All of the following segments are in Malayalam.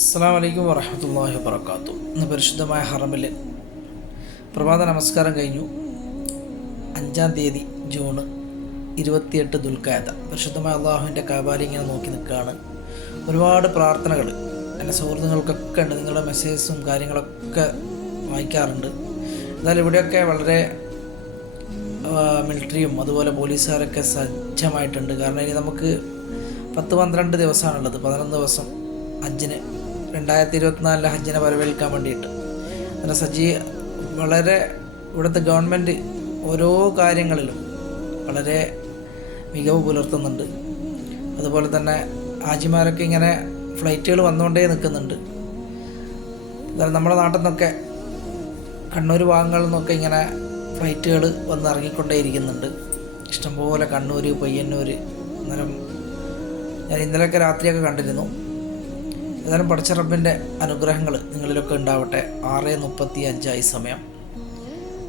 അസ്സലാമു അലൈക്കും വറഹ്മത്തുള്ളാഹി വബറകാതുഹു. ഇന്ന് പരിശുദ്ധമായ ഹറമിൽ പ്രഭാത നമസ്കാരം കഴിഞ്ഞു. 5-ാം തീയതി ജൂൺ 28 ദുൽഖഅദ. പരിശുദ്ധമായ അള്ളാഹുവിൻ്റെ കഅബയിൽ ഇങ്ങനെ നോക്കി നിൽക്കുകയാണ്. ഒരുപാട് പ്രാർത്ഥനകൾ എൻ്റെ സുഹൃത്തുക്കൾക്കൊക്കെ ഉണ്ട്. നിങ്ങളുടെ മെസ്സേജസും കാര്യങ്ങളൊക്കെ വായിക്കാറുണ്ട്. എന്നാലും ഇവിടെയൊക്കെ വളരെ മിലിറ്ററിയും അതുപോലെ പോലീസുകാരൊക്കെ സജ്ജമായിട്ടുണ്ട്. കാരണം ഇനി നമുക്ക് 10-12 ദിവസമാണുള്ളത്. 11 ദിവസം ഹജ്ജിന് 2024 ഹജ്ജിനെ വരവേൽക്കാൻ വേണ്ടിയിട്ട് അങ്ങനെ വളരെ ഇവിടുത്തെ ഗവൺമെൻറ് ഓരോ കാര്യങ്ങളിലും വളരെ മികവ് പുലർത്തുന്നുണ്ട്. അതുപോലെ തന്നെ ഹാജിമാരൊക്കെ ഇങ്ങനെ ഫ്ലൈറ്റുകൾ വന്നുകൊണ്ടേ നിൽക്കുന്നുണ്ട്. എന്നാലും നമ്മുടെ നാട്ടിൽ നിന്നൊക്കെ കണ്ണൂർ ഭാഗങ്ങളിൽ നിന്നൊക്കെ ഇങ്ങനെ ഫ്ലൈറ്റുകൾ വന്ന് ഇറങ്ങിക്കൊണ്ടേയിരിക്കുന്നുണ്ട്. ഇഷ്ടംപോലെ കണ്ണൂർ, പയ്യന്നൂർ. അന്നേരം ഞാൻ ഇന്നലെയൊക്കെ രാത്രിയൊക്കെ കണ്ടിരുന്നു. ഏതായാലും പടച്ച റബ്ബിൻ്റെ അനുഗ്രഹങ്ങൾ നിങ്ങളിലൊക്കെ ഉണ്ടാവട്ടെ. 6:35 സമയം.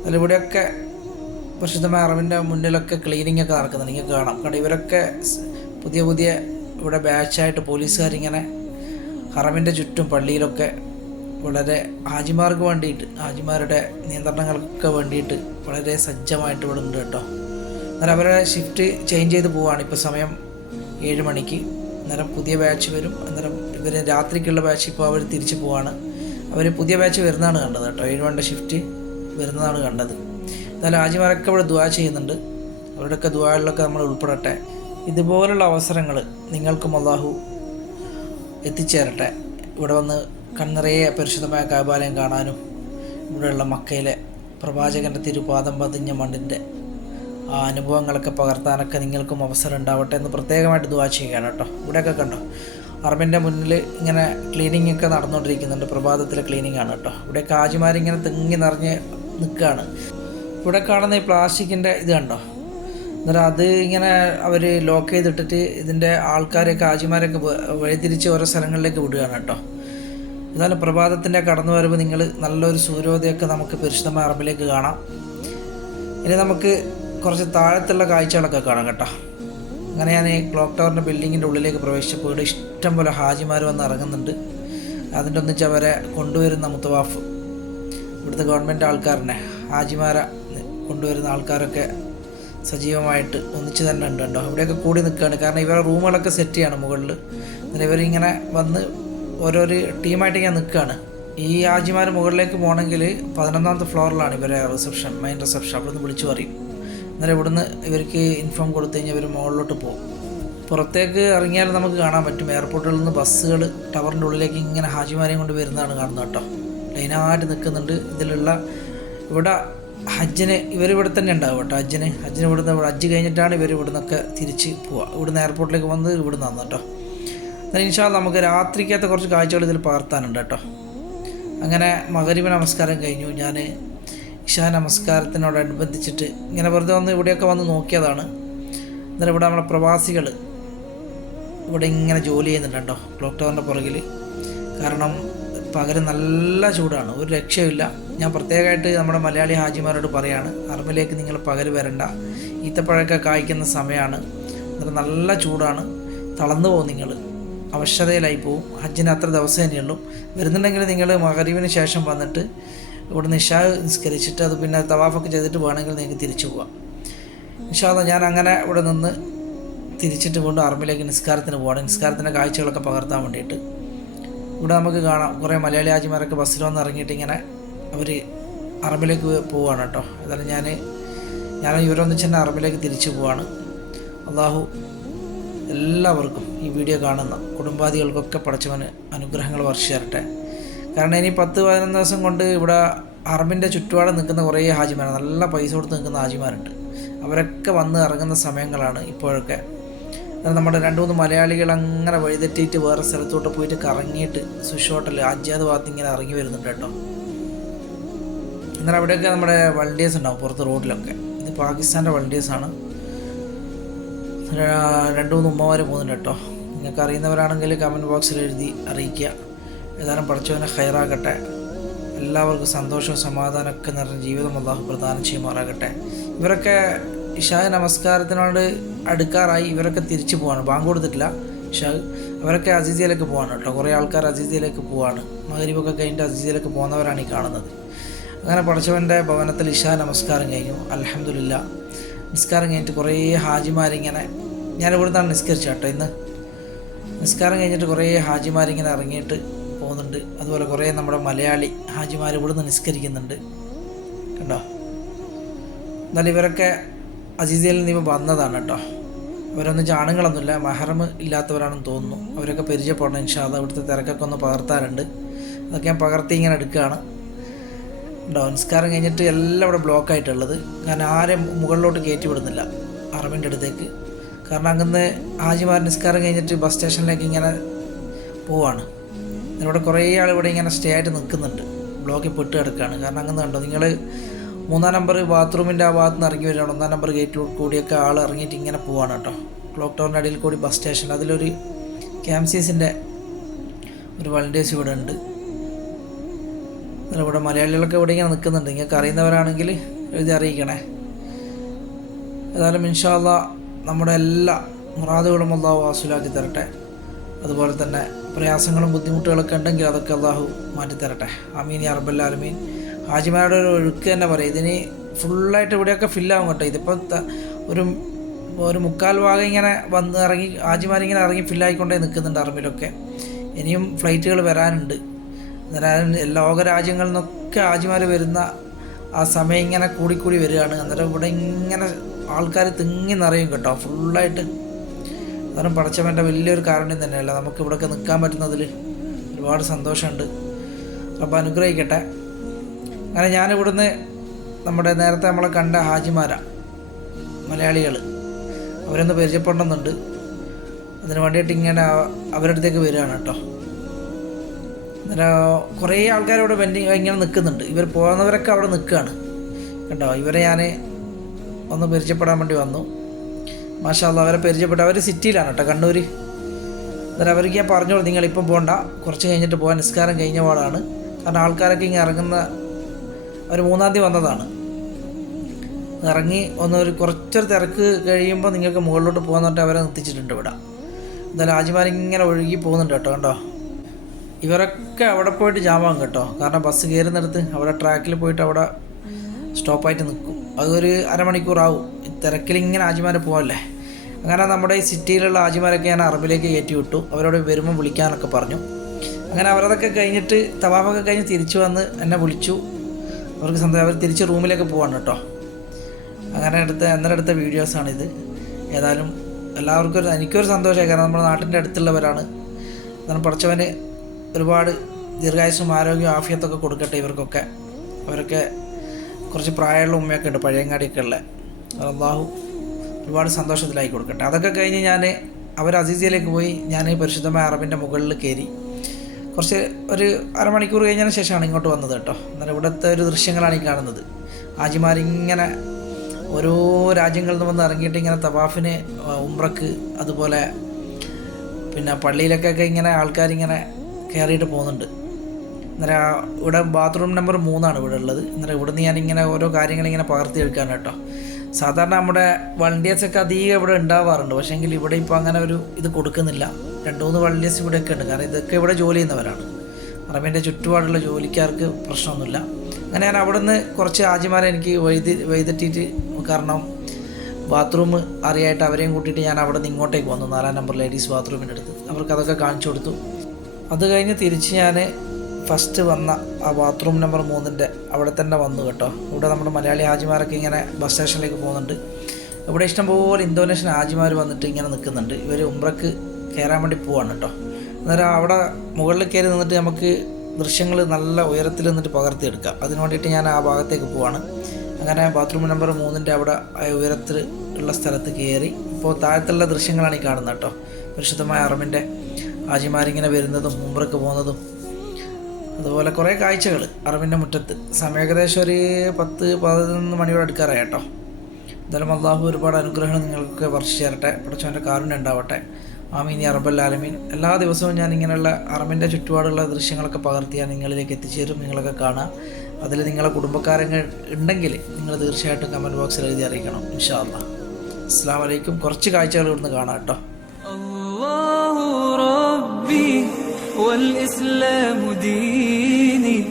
അതിലിവിടെയൊക്കെ പരിശുദ്ധമായ ഹറമിൻ്റെ മുന്നിലൊക്കെ ക്ലീനിങ് ഒക്കെ നടക്കുന്നുണ്ട്. നിങ്ങൾക്ക് കാണാം. കാരണം ഇവരൊക്കെ പുതിയ ഇവിടെ ബാച്ചായിട്ട് പോലീസുകാരിങ്ങനെ ഹറമിൻ്റെ ചുറ്റും പള്ളിയിലൊക്കെ വളരെ ഹാജിമാർക്ക് വേണ്ടിയിട്ട്, ഹാജിമാരുടെ നിയന്ത്രണങ്ങൾക്ക് വേണ്ടിയിട്ട് വളരെ സജ്ജമായിട്ട് ഇവിടെ ഉണ്ട് കേട്ടോ. അന്നേരം അവരെ ഷിഫ്റ്റ് ചേഞ്ച് ചെയ്ത് പോവുകയാണ്. ഇപ്പോൾ സമയം 7 മണിക്ക്. അന്നേരം പുതിയ ബാച്ച് വരും. അന്നേരം ഇവർ രാത്രിക്കുള്ള ബാച്ച് ഇപ്പോൾ അവർ തിരിച്ച് പോവാണ്. അവർ പുതിയ ബാച്ച് വരുന്നതാണ് കണ്ടത് കേട്ടോ. 7 മണിയുടെ ഷിഫ്റ്റ് വരുന്നതാണ് കണ്ടത്. എന്നാലും ഹാജിമാരൊക്കെ ഇവിടെ ദുആ ചെയ്യുന്നുണ്ട്. അവരുടെയൊക്കെ ദുആകളിലൊക്കെ നമ്മൾ ഉൾപ്പെടട്ടെ. ഇതുപോലുള്ള അവസരങ്ങൾ നിങ്ങൾക്കും അല്ലാഹു എത്തിച്ചേരട്ടെ. ഇവിടെ വന്ന് കണ്ണിറയെ പരിശുദ്ധമായ കഅബാലയം കാണാനും ഇവിടെയുള്ള മക്കയിലെ പ്രവാചകൻ്റെ തിരുപാദം പതിഞ്ഞ മണ്ണിൻ്റെ ആ അനുഭവങ്ങളൊക്കെ പകർത്താനൊക്കെ നിങ്ങൾക്കും അവസരം ഉണ്ടാവട്ടെ എന്ന് പ്രത്യേകമായിട്ട് ദുആ ചെയ്യുകയാണ് കേട്ടോ. ഇവിടെയൊക്കെ കണ്ടോ, ഹറമിൻ്റെ മുന്നിൽ ഇങ്ങനെ ക്ലീനിങ് ഒക്കെ നടന്നുകൊണ്ടിരിക്കുന്നുണ്ട്. പ്രഭാതത്തിലെ ക്ലീനിങ് ആണ് കേട്ടോ. ഇവിടെയൊക്കെ ഹാജിമാരിങ്ങനെ തിങ്ങി നിറഞ്ഞ് നിൽക്കുകയാണ്. ഇവിടെ കാണുന്ന ഈ പ്ലാസ്റ്റിക്കിൻ്റെ ഇത് കണ്ടോ, അന്നേരം അത് ഇങ്ങനെ അവർ ലോക്ക് ചെയ്തിട്ടിട്ട് ഇതിൻ്റെ ആൾക്കാരെയൊക്കെ ഹാജിമാരൊക്കെ വഴിതിരിച്ച് ഓരോ സ്ഥലങ്ങളിലേക്ക് വിടുകയാണ് കേട്ടോ. എന്നാലും പ്രഭാതത്തിൻ്റെ കടന്നു വരവ് നിങ്ങൾ നല്ലൊരു സൂര്യോദയമൊക്കെ നമുക്ക് പരിശുദ്ധമായ ഹറമിലേക്ക് കാണാം. ഇനി നമുക്ക് കുറച്ച് താഴത്തുള്ള കാഴ്ചകളൊക്കെ കാണാം കേട്ടോ. അങ്ങനെ ഞാൻ ഈ ക്ലോക്ക് ടവറിൻ്റെ ബിൽഡിങ്ങിൻ്റെ ഉള്ളിലേക്ക് പ്രവേശിച്ചപ്പോൾ ഇവിടെ ഇഷ്ടം പോലെ ഹാജിമാർ വന്ന് ഇറങ്ങുന്നുണ്ട്. അതിൻ്റെ ഒന്നിച്ച് അവരെ കൊണ്ടുവരുന്ന മുത്തവാഫ്, ഇവിടുത്തെ ഗവൺമെൻറ് ആൾക്കാരനെ ഹാജിമാരെ കൊണ്ടുവരുന്ന ആൾക്കാരൊക്കെ സജീവമായിട്ട് ഒന്നിച്ച് തന്നെ ഉണ്ട് കേട്ടോ. ഇവിടെയൊക്കെ കൂടി നിൽക്കുകയാണ്. കാരണം ഇവരെ റൂമുകളൊക്കെ സെറ്റ് ചെയ്യാണ് മുകളിൽ. അങ്ങനെ ഇവരിങ്ങനെ വന്ന് ഓരോരു ടീമായിട്ട് ഇങ്ങനെ നിൽക്കുകയാണ്. ഈ ഹാജിമാർ മുകളിലേക്ക് പോകണമെങ്കിൽ 11ാമത്തെ ഫ്ലോറിലാണ് ഇവരെ റിസപ്ഷൻ, മെയിൻ റിസപ്ഷൻ. അവിടെ നിന്ന് വിളിച്ചു പറയും. അന്നേരം ഇവിടുന്ന് ഇവർക്ക് ഇൻഫോം കൊടുത്തു കഴിഞ്ഞാൽ ഇവർ മുകളിലോട്ട് പോകും. പുറത്തേക്ക് ഇറങ്ങിയാൽ നമുക്ക് കാണാൻ പറ്റും എയർപോർട്ടിൽ നിന്ന് ബസ്സുകൾ ടവറിൻ്റെ ഉള്ളിലേക്ക് ഇങ്ങനെ ഹാജിമാരെയും കൊണ്ട് വരുന്നതാണ് കാണുന്നത് കേട്ടോ. ലൈനായിട്ട് നിൽക്കുന്നുണ്ട്. ഇതിലുള്ള ഇവിടെ ഹജ്ജിന് ഇവരിവിടെ തന്നെ ഉണ്ടാവും കേട്ടോ. ഹജ്ജിന് ഇവിടുന്ന് ഹജ്ജ് കഴിഞ്ഞിട്ടാണ് ഇവർ ഇവിടുന്നൊക്കെ തിരിച്ച് പോവുക. ഇവിടുന്ന് എയർപോർട്ടിലേക്ക് വന്ന് ഇവിടുന്ന് വന്നു കേട്ടോ. എന്നാൽ ഇൻഷാ അല്ലാഹ് നമുക്ക് രാത്രിക്കകത്ത് കുറച്ച് കാഴ്ചകൾ ഇതിൽ പകർത്താനുണ്ട് കേട്ടോ. അങ്ങനെ മഗ്‌രിബ് നമസ്കാരം കഴിഞ്ഞു. ഞാൻ ഇശാ നമസ്കാരത്തിനോടനുബന്ധിച്ചിട്ട് ഇങ്ങനെ വെറുതെ വന്ന് ഇവിടെയൊക്കെ വന്ന് നോക്കിയതാണ്. അന്നേരം ഇവിടെ നമ്മളെ പ്രവാസികൾ ഇവിടെ ഇങ്ങനെ ജോലി ചെയ്യുന്നുണ്ട് കേട്ടോ ക്ലോക്ക് ടവറിൻ്റെ പുറകിൽ. കാരണം പകൽ നല്ല ചൂടാണ്, ഒരു രക്ഷയില്ല. ഞാൻ പ്രത്യേകമായിട്ട് നമ്മുടെ മലയാളി ഹാജിമാരോട് പറയാണ്, ഹറമിലേക്ക് നിങ്ങൾ പകൽ വരണ്ട. ഈത്തപ്പഴമൊക്കെ കായ്ക്കുന്ന സമയമാണ്. അന്നേരം നല്ല ചൂടാണ്, തളർന്നു പോകും, നിങ്ങൾ അവശതയിലായി പോവും. ഹജ്ജിന് അത്ര ദിവസം തന്നെയുള്ളൂ. വരുന്നുണ്ടെങ്കിൽ നിങ്ങൾ മഗ്‌രിബിന് ശേഷം വന്നിട്ട് ഇവിടുന്ന് ഇശാ നിസ്കരിച്ചിട്ട് അത് പിന്നെ തവാഫൊക്കെ ചെയ്തിട്ട് വേണമെങ്കിൽ നിങ്ങൾക്ക് തിരിച്ചു പോകാം. ഇൻഷാ അല്ലാഹ് ഞാൻ അങ്ങനെ ഇവിടെ നിന്ന് തിരിച്ചിട്ട് വീണ്ടും ഹറമിലേക്ക് നിസ്കാരത്തിന് പോകണം. നിസ്കാരത്തിൻ്റെ കാഴ്ചകളൊക്കെ പകർത്താൻ വേണ്ടിയിട്ട് ഇവിടെ നമുക്ക് കാണാം. കുറേ മലയാളി ഹാജിമാരൊക്കെ ബസ്സിൽ വന്ന് ഇറങ്ങിയിട്ട് ഇങ്ങനെ അവർ ഹറമിലേക്ക് പോവുകയാണ് കേട്ടോ. ഏതായാലും ഞാൻ ഇവരൊന്നിച്ച് തന്നെ ഹറമിലേക്ക് തിരിച്ചു പോവാണ്. അല്ലാഹു എല്ലാവർക്കും ഈ വീഡിയോ കാണുന്ന കുടുംബാദികൾക്കൊക്കെ പടച്ചവന് അനുഗ്രഹങ്ങൾ വർഷിച്ചു. കാരണം ഇനി 10-11 ദിവസം കൊണ്ട് ഇവിടെ ഹറമിൻ്റെ ചുറ്റുപാട് നിൽക്കുന്ന കുറേ ഹാജിമാരാണ്, നല്ല പൈസ കൊടുത്ത് നിൽക്കുന്ന ഹാജിമാരുണ്ട്. അവരൊക്കെ വന്ന് ഇറങ്ങുന്ന സമയങ്ങളാണ് ഇപ്പോഴൊക്കെ. നമ്മുടെ 2-3 മലയാളികൾ അങ്ങനെ വഴിതെറ്റിയിട്ട് വേറെ സ്ഥലത്തോട്ട് പോയിട്ട് കറങ്ങിയിട്ട് സ്വിഷ് ഹോട്ടൽ ആജ്യാദ് ഭാഗത്ത് ഇങ്ങനെ ഇറങ്ങി വരുന്നുണ്ട് കേട്ടോ. എന്നാൽ അവിടെയൊക്കെ നമ്മുടെ വൾണ്ടിയേഴ്സ് ഉണ്ടാവും പുറത്ത് റോഡിലൊക്കെ. ഇത് പാകിസ്ഥാൻ്റെ വൾണ്ടിയേഴ്സാണ്. 2-3 ഉമ്മമാർ പോകുന്നുണ്ട് കേട്ടോ. നിങ്ങൾക്ക് അറിയുന്നവരാണെങ്കിൽ കമൻറ്റ് ബോക്സിൽ എഴുതി അറിയിക്കുക. ഏതായാലും പഠിച്ചവനെ ഖൈറാകട്ടെ. എല്ലാവർക്കും സന്തോഷവും സമാധാനമൊക്കെ നിറഞ്ഞ ജീവിതം അല്ലാഹു പ്രദാനം ചെയ്യുമാറാകട്ടെ. ഇവരൊക്കെ ഇശാ നമസ്കാരത്തിനോട് അടുക്കാറായി. ഇവരൊക്കെ തിരിച്ചു പോവാണ്. ബാങ്ക് കൊടുത്തിട്ടില്ല. ഇഷാ അവരൊക്കെ അസീസിയയിലേക്ക് പോവാണ് കേട്ടോ. കുറേ ആൾക്കാർ അസീസിയയിലേക്ക് പോവാണ്. മഗ്‌രിബൊക്കെ കഴിഞ്ഞിട്ട് അസീസിയയിലേക്ക് പോകുന്നവരാണ് ഈ കാണുന്നത്. അങ്ങനെ പടച്ചവൻ്റെ ഭവനത്തിൽ ഇഷാ നമസ്കാരം കഴിഞ്ഞു. അൽഹംദുലില്ലാ. നിസ്കാരം കഴിഞ്ഞിട്ട് കുറേ ഹാജിമാരിങ്ങനെ, ഞാനിവിടുന്നാണ് നിസ്കരിച്ചത് കേട്ടോ ഇന്ന്. നിസ്കാരം കഴിഞ്ഞിട്ട് കുറേ ഹാജിമാരിങ്ങനെ ഇറങ്ങിയിട്ട് പോകുന്നുണ്ട്. അതുപോലെ കുറേ നമ്മുടെ മലയാളി ഹാജിമാർ ഇവിടുന്ന് നിസ്കരിക്കുന്നുണ്ട് കേട്ടോ. എന്നാലും ഇവരൊക്കെ അസീസിയയിൽ നിന്ന് വന്നതാണ് കേട്ടോ. അവരൊന്നും ആണുങ്ങളൊന്നുമില്ല, മഹറം ഇല്ലാത്തവരാണെന്ന് തോന്നുന്നു. അവരൊക്കെ പരിചയപ്പെടണം ഇൻഷാ അല്ലാഹ്. ഇവിടുത്തെ തിരക്കൊക്കെ ഒന്ന് പകർത്താറുണ്ട്. അതൊക്കെ ഞാൻ പകർത്തി ഇങ്ങനെ എടുക്കുകയാണ് കേട്ടോ. നിസ്കാരം കഴിഞ്ഞിട്ട് എല്ലാം ഇവിടെ ബ്ലോക്കായിട്ടുള്ളത്. കാരണം ആരും മുകളിലോട്ട് കയറ്റി വിടുന്നില്ല ഹറമിൻ്റെ അടുത്തേക്ക്. കാരണം അങ്ങനെ ഹാജിമാർ നിസ്കാരം കഴിഞ്ഞിട്ട് ബസ് സ്റ്റേഷനിലേക്ക് ഇങ്ങനെ പോവാണ്. ഇവിടെ കുറേ ആൾ ഇവിടെ ഇങ്ങനെ സ്റ്റേ ആയിട്ട് നിൽക്കുന്നുണ്ട്. ബ്ലോക്കിൽ പെട്ട് കിടക്കുകയാണ്. കാരണം അങ്ങനെ കണ്ടോ നിങ്ങൾ 3-ാം നമ്പർ ബാത്റൂമിൻ്റെ ആ ഭാഗത്ത് നിന്ന് ഇറങ്ങി വരികയാണ്. 1-ാം നമ്പർ ഗേറ്റിൽ കൂടിയൊക്കെ ആൾ ഇറങ്ങിയിട്ട് ഇങ്ങനെ പോവാണ് കേട്ടോ. ക്ലോക്ക് ടവറിൻ്റെ അടിയിൽ കൂടി ബസ് സ്റ്റേഷൻ. അതിലൊരു ക്യാംസിൻ്റെ ഒരു വളണ്ടിയേഴ്സ് ഇവിടെ ഉണ്ട്. ഇവിടെ മലയാളികളൊക്കെ ഇവിടെ ഇങ്ങനെ നിൽക്കുന്നുണ്ട്. നിങ്ങൾക്ക് അറിയുന്നവരാണെങ്കിൽ എഴുതി അറിയിക്കണേ. ഏതായാലും ഇൻഷാ അല്ലാഹ് നമ്മുടെ എല്ലാ മുറാദുകളും അല്ലാഹു ഹാസിലാക്കി തരട്ടെ. അതുപോലെ തന്നെ പ്രയാസങ്ങളും ബുദ്ധിമുട്ടുകളൊക്കെ ഉണ്ടെങ്കിൽ അതൊക്കെ അല്ലാഹു മാറ്റിത്തരട്ടെ. ആമീൻ യാ റബ്ബൽ ആലമീൻ. ഹാജിമാരുടെ ഒരു ഒഴുക്ക് തന്നെ പറയും. ഇതിന് ഫുള്ളായിട്ട് ഇവിടെയൊക്കെ ഫില്ലാകും കേട്ടോ. ഇതിപ്പോൾ ഒരു 3/4 ഭാഗം ഇങ്ങനെ വന്ന് ഇറങ്ങി ഹാജിമാരിങ്ങനെ ഇറങ്ങി ഫില്ലായിക്കൊണ്ടേ നിൽക്കുന്നുണ്ട് അറബിലൊക്കെ. ഇനിയും ഫ്ലൈറ്റുകൾ വരാനുണ്ട്. അന്നേരം ലോക രാജ്യങ്ങളിൽ നിന്നൊക്കെ ഹാജിമാർ വരുന്ന ആ സമയം ഇങ്ങനെ കൂടിക്കൂടി വരികയാണ്. അന്നേരം ഇവിടെ ഇങ്ങനെ ആൾക്കാർ തിങ്ങി നിറയും കേട്ടോ ഫുള്ളായിട്ട്. അന്നേരം പടച്ചവൻ്റെ വലിയൊരു കാരുണ്യം തന്നെയല്ല നമുക്ക് ഇവിടെയൊക്കെ നിൽക്കാൻ പറ്റുന്നതിൽ ഒരുപാട് സന്തോഷമുണ്ട്. അപ്പോൾ അനുഗ്രഹിക്കട്ടെ. അങ്ങനെ ഞാനിവിടുന്ന് നമ്മുടെ നേരത്തെ നമ്മളെ കണ്ട ഹാജിമാരാണ് മലയാളികൾ, അവരൊന്ന് പരിചയപ്പെടണമെന്നുണ്ട്. അതിന് വേണ്ടിയിട്ട് ഇങ്ങനെ അവരുടെ അടുത്തേക്ക് വരികയാണ് കേട്ടോ. അന്നേരം കുറേ ആൾക്കാരിവിടെ ഇങ്ങനെ നിൽക്കുന്നുണ്ട്. ഇവർ പോകുന്നവരൊക്കെ അവിടെ നിൽക്കുകയാണ് കേട്ടോ. ഇവരെ ഞാൻ ഒന്ന് പരിചയപ്പെടാൻ വേണ്ടി വന്നു. മാഷാ അല്ലാഹ് അവരെ പരിചയപ്പെട്ടു. അവർ സിറ്റിയിലാണ് കേട്ടോ, കണ്ണൂർ. അന്നേരം അവർക്ക് ഞാൻ പറഞ്ഞോളൂ നിങ്ങളിപ്പം പോകണ്ട, കുറച്ച് കഴിഞ്ഞിട്ട് പോകാൻ. നിസ്കാരം കഴിഞ്ഞ പാടാണ്. കാരണം ആൾക്കാരൊക്കെ ഇങ്ങനെ ഇറങ്ങുന്ന ഒരു 3-ാം തീയതി വന്നതാണ്. ഇറങ്ങി കുറച്ചൊരു തിരക്ക് കഴിയുമ്പോൾ നിങ്ങൾക്ക് മുകളിലോട്ട് പോകാന്നിട്ട് അവരെ നിർത്തിച്ചിട്ടുണ്ട് ഇവിടെ. എന്തായാലും ഹാജിമാരിങ്ങനെ ഒഴുകി പോകുന്നുണ്ട് കേട്ടോ. കണ്ടോ ഇവരൊക്കെ അവിടെ പോയിട്ട് ജാമാകും കേട്ടോ. കാരണം ബസ് കയറുന്നിടത്ത് അവിടെ ട്രാക്കിൽ പോയിട്ട് അവിടെ സ്റ്റോപ്പായിട്ട് നിൽക്കും. അതൊരു അരമണിക്കൂറാവും. തിരക്കിലിങ്ങനെ ഹാജിമാരെ പോകല്ലേ. അങ്ങനെ നമ്മുടെ ഈ സിറ്റിയിലുള്ള ഹാജിമാരൊക്കെ ഞാൻ അറബിലേക്ക് കയറ്റി വിട്ടു. അവരോട് വരുമ്പോൾ വിളിക്കാനൊക്കെ പറഞ്ഞു. അങ്ങനെ അവരതൊക്കെ കഴിഞ്ഞിട്ട് തവാഫൊക്കെ കഴിഞ്ഞ് തിരിച്ചു വന്ന് എന്നെ വിളിച്ചു. അവർക്ക് സന്തോഷം. അവർ തിരിച്ച് റൂമിലേക്ക് പോവാണ് കേട്ടോ. അങ്ങനെ എടുത്ത വീഡിയോസാണിത്. ഏതായാലും എല്ലാവർക്കും എനിക്കൊരു സന്തോഷമായി. കാരണം നമ്മുടെ നാട്ടിൻ്റെ അടുത്തുള്ളവരാണ്. കാരണം പഠിച്ചവന് ഒരുപാട് ദീർഘായുസ്സും ആരോഗ്യവും ആഫിയത്തൊക്കെ കൊടുക്കട്ടെ ഇവർക്കൊക്കെ. അവരൊക്കെ കുറച്ച് പ്രായമുള്ള ഉമ്മയൊക്കെ ഉണ്ട്, പഴയങ്ങാടിയൊക്കെ ഉള്ള. അല്ലാഹു ഒരുപാട് സന്തോഷത്തിലായി കൊടുക്കട്ടെ. അതൊക്കെ കഴിഞ്ഞ് അവർ അസീസിയയിലേക്ക് പോയി. ഞാൻ പരിശുദ്ധമായ അറബിൻ്റെ മുകളിൽ കയറി. ഒരു അരമണിക്കൂർ കഴിഞ്ഞതിന് ശേഷമാണ് ഇങ്ങോട്ട് വന്നത് കേട്ടോ. എന്നാലും ഇവിടുത്തെ ഒരു ദൃശ്യങ്ങളാണ് ഈ കാണുന്നത്. ഹാജിമാരിങ്ങനെ ഓരോ രാജ്യങ്ങളിൽ നിന്ന് വന്ന് ഇറങ്ങിയിട്ട് ഇങ്ങനെ തവാഫിന്, ഉംറക്ക്, അതുപോലെ പിന്നെ പള്ളിയിലൊക്കെ ഇങ്ങനെ ആൾക്കാരിങ്ങനെ കയറിയിട്ട് പോകുന്നുണ്ട്. അന്നേരം ഇവിടെ ബാത്റൂം നമ്പർ 3 ഇവിടെ ഉള്ളത്. അന്നേരം ഇവിടുന്ന് ഞാനിങ്ങനെ ഓരോ കാര്യങ്ങളിങ്ങനെ പകർത്തിയെടുക്കാൻ കേട്ടോ. സാധാരണ നമ്മുടെ വളണ്ടിയേഴ്സൊക്കെ അധികം ഇവിടെ ഉണ്ടാവാറുണ്ട്. പക്ഷേങ്കിൽ ഇവിടെ ഇപ്പോൾ അങ്ങനെ ഒരു ഇത് കൊടുക്കുന്നില്ല. 2-3 വളണ്ടിയേഴ്സ് ഇവിടെയൊക്കെ ഉണ്ട്. കാരണം ഇതൊക്കെ ഇവിടെ ജോലി ചെയ്യുന്നവരാണ്. അറബിൻ്റെ ചുറ്റുപാടുള്ള ജോലിക്കാർക്ക് പ്രശ്നമൊന്നുമില്ല. അങ്ങനെ ഞാൻ അവിടെ നിന്ന് കുറച്ച് ഹാജിമാരെ എനിക്ക് വൈതെറ്റിയിട്ട്, കാരണം ബാത്റൂം അറിയായിട്ട് അവരെയും കൂട്ടിയിട്ട് ഞാൻ അവിടെ നിന്ന് ഇങ്ങോട്ടേക്ക് വന്നു. 4-ാം നമ്പർ ലേഡീസ് ബാത്റൂമിൻ്റെ അടുത്ത് അവർക്ക് അതൊക്കെ കാണിച്ചു കൊടുത്തു. അത് കഴിഞ്ഞ് തിരിച്ച് ഞാൻ ഫസ്റ്റ് വന്ന ആ ബാത്റൂം നമ്പർ 3 അവിടെ തന്നെ വന്നു കേട്ടോ. ഇവിടെ നമ്മുടെ മലയാളി ഹാജിമാരൊക്കെ ഇങ്ങനെ ബസ് സ്റ്റേഷനിലേക്ക് പോകുന്നുണ്ട്. ഇവിടെ ഇഷ്ടംപോലെ ഇന്തോനേഷ്യൻ ഹാജിമാർ വന്നിട്ട് ഇങ്ങനെ നിൽക്കുന്നുണ്ട്. ഇവർ ഉംറക്ക് കയറാൻ വേണ്ടി പോവാണ് കേട്ടോ. അന്നേരം അവിടെ മുകളിൽ കയറി നിന്നിട്ട് നമുക്ക് ദൃശ്യങ്ങൾ നല്ല ഉയരത്തിൽ നിന്നിട്ട് പകർത്തിയെടുക്കാം. അതിന് വേണ്ടിയിട്ട് ഞാൻ ആ ഭാഗത്തേക്ക് പോവാണ്. അങ്ങനെ ബാത്റൂം നമ്പർ 3 അവിടെ ഉയരത്തിൽ ഉള്ള സ്ഥലത്ത് കയറി. ഇപ്പോൾ താഴത്തുള്ള ദൃശ്യങ്ങളാണ് ഈ കാണുന്നത് കേട്ടോ. പരിശുദ്ധമായ അറബിൻ്റെ ഹാജിമാരിങ്ങനെ വരുന്നതും ഉംറക്ക് പോകുന്നതും അതുപോലെ കുറേ കാഴ്ചകൾ അറബിൻ്റെ മുറ്റത്ത്. സമയം ഏകദേശം ഒരു 10-11 മണിയോടെ എടുക്കാറായി കേട്ടോ. എന്തായാലും അല്ലാഹു ഒരുപാട് അനുഗ്രഹങ്ങൾ നിങ്ങൾക്ക് വർഷിച്ചു തരട്ടെ. പടച്ചവൻ്റെ കാരുണ്യം ഉണ്ടാവട്ടെ. ആമീൻ യാ റബ്ബൽ ആലമീൻ. എല്ലാ ദിവസവും ഞാൻ ഇങ്ങനെയുള്ള അറബിൻ്റെ ചുറ്റുപാടുള്ള ദൃശ്യങ്ങളൊക്കെ പകർത്തി ഞാൻ നിങ്ങളിലേക്ക് എത്തിച്ചേരും. നിങ്ങളൊക്കെ കാണുക. അതിൽ നിങ്ങളെ കുടുംബക്കാരങ്ങൾ ഉണ്ടെങ്കിൽ നിങ്ങൾ തീർച്ചയായിട്ടും കമൻറ്റ് ബോക്സിൽ എഴുതി അറിയിക്കണം ഇൻഷാ അല്ലാഹ്. അസ്സലാമു അലൈക്കും. കുറച്ച് കാഴ്ചകൾ ഇവിടുന്ന് കാണാം കേട്ടോ. ربي والإسلام ديني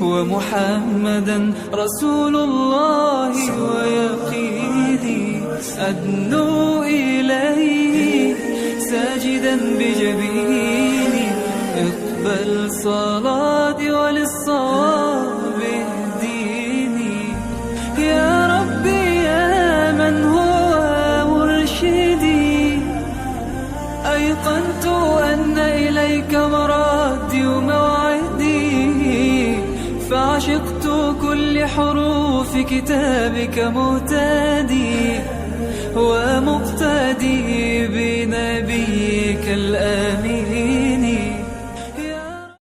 ومحمدا رسول الله ويقيني أدنو إليه ساجدا بجبيني اقبل صلاتي وللصواب اهديني يا ربي يا من هو مرشدي أيقنت أن إليك مرادي وموعدي فعشقت كل حروف كتابك مهتدي ومقتدي بنبيك الأمين